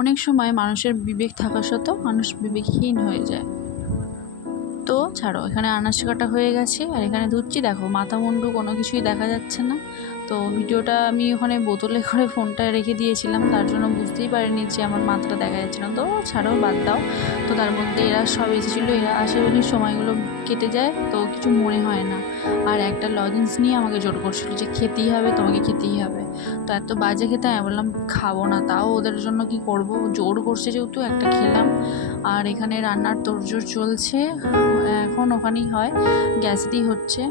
অনেক সময় মানুষের বিবেক থাকা সত্ত্বেও মানুষ বিবেকহীন হয়ে যায়। তো ছাড়ো, এখানে আনাজ কাটা হয়ে গেছে আর এখানে ধুচ্ছি। দেখো মাথা মুন্ডু কোনো কিছুই দেখা যাচ্ছে না। তো ভিডিওটা আমি ওখানে বোতলে করে ফোনটা রেখে দিয়েছিলাম, তার জন্য বুঝতেই পারিনি যে আমার মাথাটা দেখা যাচ্ছে না। তো ছাড়ো, বাদ দাও। তো তার মধ্যে এরা সব এসেছিলো, এরা আসে বলে সময়গুলো কেটে যায়, তো কিছু মনে হয় না। আর একটা লজেন্স নিয়ে আমাকে জোর করছিল যে খেতেই হবে, তোমাকে খেতেই হবে। তো এত বাজে খেতে আমি বললাম খাবো না, তাও ওদের জন্য কি করব, জোর করছে যেহেতু একটা খেলাম। আর এখানে রান্নার তোড়জোড় চলছে, এখন ওখানেই হয়, গ্যাসেতেই হচ্ছে।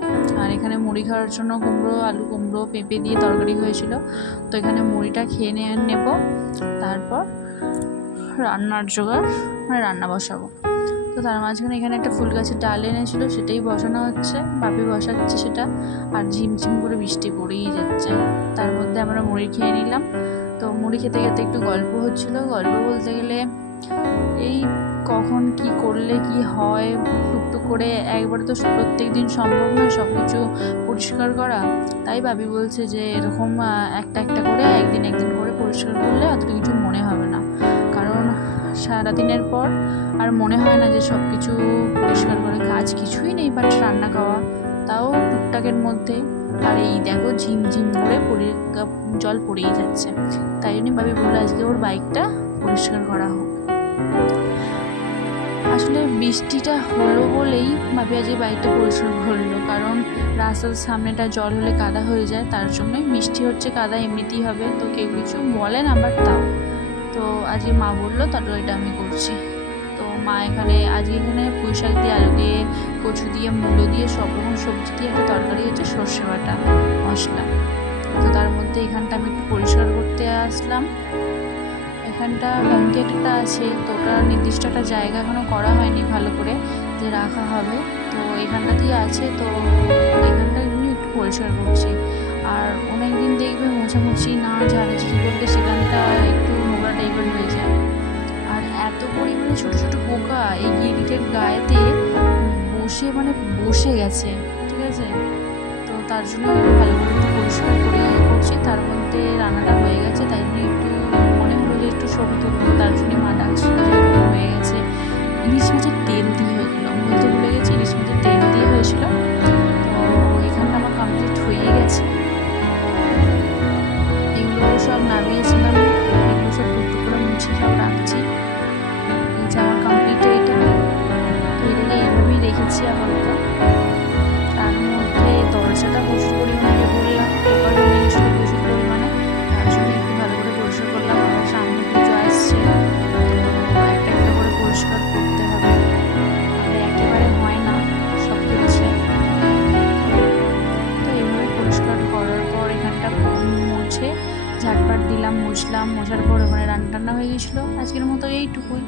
আর এখানে মুড়ি খাওয়ার জন্য কুমড়ো, আলু কুমড়ো, পেঁপে দিয়ে তরকারি হয়েছিল। তো এখানে মুড়িটা খেয়ে নেব, তারপর রান্নার জোগাড়, মানে রান্না বসাবো। তো তার মাঝখানে এখানে একটা ফুল গাছের ডাল এনেছিল, সেটাই বসানো হচ্ছে, বাপি বসাচ্ছে সেটা। আর ঝিমঝিম করে বৃষ্টি পড়েই যাচ্ছে। তার মধ্যে আমরা মুড়ি খেয়ে নিলাম। তো মুড়ি খেতে খেতে একটু গল্প হচ্ছিল। গল্প বলতে গেলে এই কখন কি করলে কি হয়, টুকটুক করে একবারে তো প্রত্যেক দিন সম্ভব নয় সব কিছু পরিষ্কার করা। তাই ভাবি বলছে যে এরকম একটা একটা করে একদিন করে পরিষ্কার করলে অত কিছু মনে হবে না, কারণ সারাদিনের পর আর মনে হয় না যে সব কিছু পরিষ্কার করে। কাজ কিছুই নেই বাট রান্না খাওয়া, তাও টুকটাকের মধ্যে। আর এই দেখো ঝিমঝিম করে জল পড়েই যাচ্ছে। তাই জন্যই ভাবি বললো আজকে ওর বাইকটা পরিষ্কার করা হোক। আসলে বৃষ্টিটা হলো বলেই ভাবি আজকে বাইকটা পরিষ্কার করলো, কারণ রাস্তার সামনেটা জল হলে কাদা হয়ে যায়, তার জন্যই। বৃষ্টি হচ্ছে, কাদা এমনিতেই হবে, তো কেউ কিছু বলে না, বাট তাও। তো আজকে মা বললো তরকারিটা আমি করছি। তো মা এখানে পুঁই শাক দিয়ে, আলু দিয়ে, কচু দিয়ে, মূলো দিয়ে, সব রকম সবজি দিয়ে একটা তরকারি হচ্ছে, সর্ষে বাটা মশলা। তো তার মধ্যে এখানটা আমি একটু পরিষ্কার করতে আসলাম। এখানটা হোম থিয়েটারটা আছে, তো ওটার নির্দিষ্ট একটা জায়গা এখনও করা হয়নি ভালো করে যে রাখা হবে। তো এখানটাতেই আছে, তো এখানটা এমনি একটু পরিষ্কার করছি। আর অনেক দিন দেখবে মোছামুছি না ঝাড়াঝাড়ি করলে সেখানটা একটু নোংরা টাইপের হয়ে যায়। আর এত পরিমাণে ছোটো ছোটো পোকা এই গিরিটের গায়েতে বসে গেছে, ঠিক আছে। তো তার জন্য ভালো করে একটু পরিষ্কার করে করছি। তার মধ্যে রান্নাটা হয়ে গেছে, তাই জন্য একটু মনে হলো যে একটু ছবি তুলবো, তার জন্য মা ডাকছিল যে হয়ে গেছে। ইলিশ মাছের তেল দিয়ে হয়েছিল, আমি বলতে ভুলে গেছি, ইলিশ মাছের তেল দিয়ে হয়েছিল। তো এখানটা আমার কমপ্লিট হয়ে গেছে। এগুলো সব নামিয়েছিলাম, এগুলো সব টুকটুক করে মুছে সব রাখছি। এই যে আমার কমপ্লিট এটা, তো এগুলো এইভাবেই রেখেছি আপাতত। তার মধ্যে দরজাটা প্রচুর পরিমাণে বললাম পোকা হয়ে গেছিল প্রচুর পরিমাণে, তার জন্য একটু ভালো করে পরিষ্কার করলাম। আবার সামনে পুজো আসছে, তো একটা একটা করে পরিষ্কার করতে হবে, আর একেবারে হয় না সব ক্ষেত্রে। তো এইভাবে পরিষ্কার করার পর এখানটা মুছে ঝাটপাট দিলাম, মুছলাম। মোছার পর ওখানে রান্না টান্না হয়ে গেছিলো। আজকের মতো এইটুকুই।